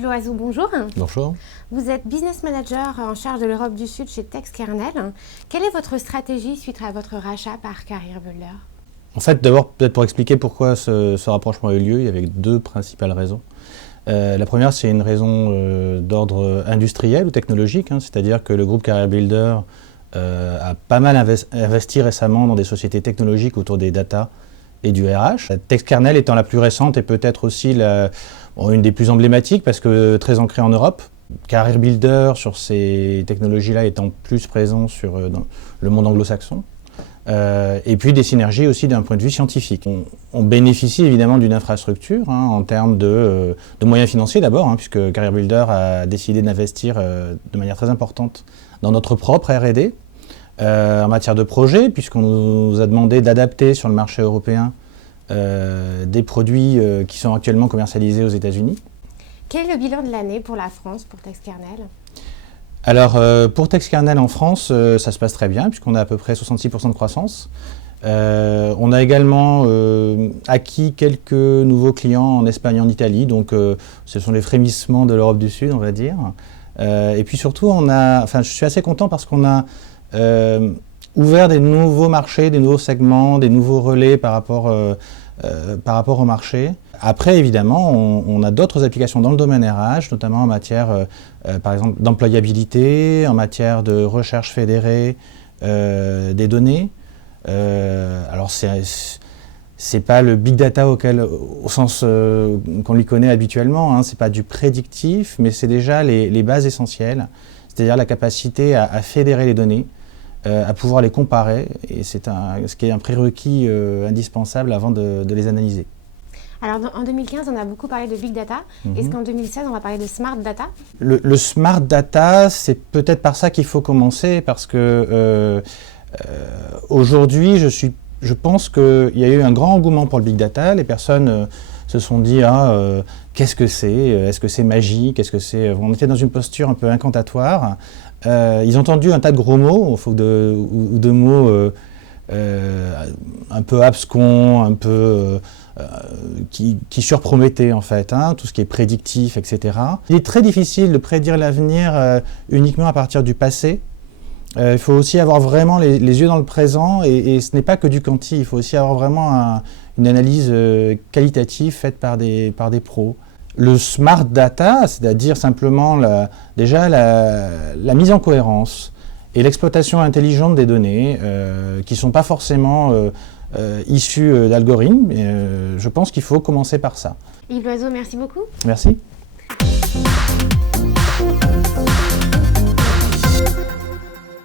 Yves Loiseau, bonjour. Bonjour. Vous êtes business manager en charge de l'Europe du Sud chez Textkernel. Quelle est votre stratégie suite à votre rachat par CareerBuilder? En fait, d'abord, peut-être pour expliquer pourquoi ce rapprochement a eu lieu, il y avait deux principales raisons. La première, c'est une raison d'ordre industriel ou technologique, c'est-à-dire que le groupe CareerBuilder a pas mal investi récemment dans des sociétés technologiques autour des data et du RH. Textkernel étant la plus récente et peut-être aussi une des plus emblématiques parce que très ancrée en Europe. CareerBuilder, sur ces technologies-là, étant plus présent dans le monde anglo-saxon. Et puis des synergies aussi d'un point de vue scientifique. On bénéficie évidemment d'une infrastructure en termes de moyens financiers d'abord, puisque CareerBuilder a décidé d'investir de manière très importante dans notre propre R&D en matière de projet, puisqu'on nous a demandé d'adapter sur le marché européen des produits qui sont actuellement commercialisés aux États-Unis. Quel est le bilan de l'année pour la France, pour Textkernel? Alors, pour Textkernel en France, ça se passe très bien, puisqu'on a à peu près 66% de croissance. On a également acquis quelques nouveaux clients en Espagne et en Italie, donc ce sont les frémissements de l'Europe du Sud, on va dire. Et puis surtout, je suis assez content parce qu'on a ouvert des nouveaux marchés, des nouveaux segments, des nouveaux relais par rapport au marché. Après, évidemment, on a d'autres applications dans le domaine RH, notamment en matière, par exemple, d'employabilité, en matière de recherche fédérée des données. Alors, c'est pas le big data au sens qu'on lui connaît habituellement, c'est pas du prédictif, mais c'est déjà les bases essentielles, c'est-à-dire la capacité à fédérer les données, à pouvoir les comparer, et ce qui est un prérequis indispensable avant de les analyser. Alors en 2015, on a beaucoup parlé de Big Data. Est-ce qu'en 2016, on va parler de Smart Data? Le Smart Data, c'est peut-être par ça qu'il faut commencer, parce que aujourd'hui, je pense qu'il y a eu un grand engouement pour le Big Data. Les personnes se sont dit qu'est-ce que c'est? Est-ce que c'est magique? Est-ce que c'est... On était dans une posture un peu incantatoire. Ils ont entendu un tas de gros mots, ou de mots un peu abscons, un peu qui surpromettaient en fait, tout ce qui est prédictif, etc. Il est très difficile de prédire l'avenir uniquement à partir du passé. Il faut aussi avoir vraiment les yeux dans le présent, et ce n'est pas que du quanti, il faut aussi avoir vraiment une analyse qualitative faite par des pros. Le smart data, c'est-à-dire simplement la mise en cohérence et l'exploitation intelligente des données qui ne sont pas forcément issues d'algorithmes, je pense qu'il faut commencer par ça. Yves Loiseau, merci beaucoup. Merci.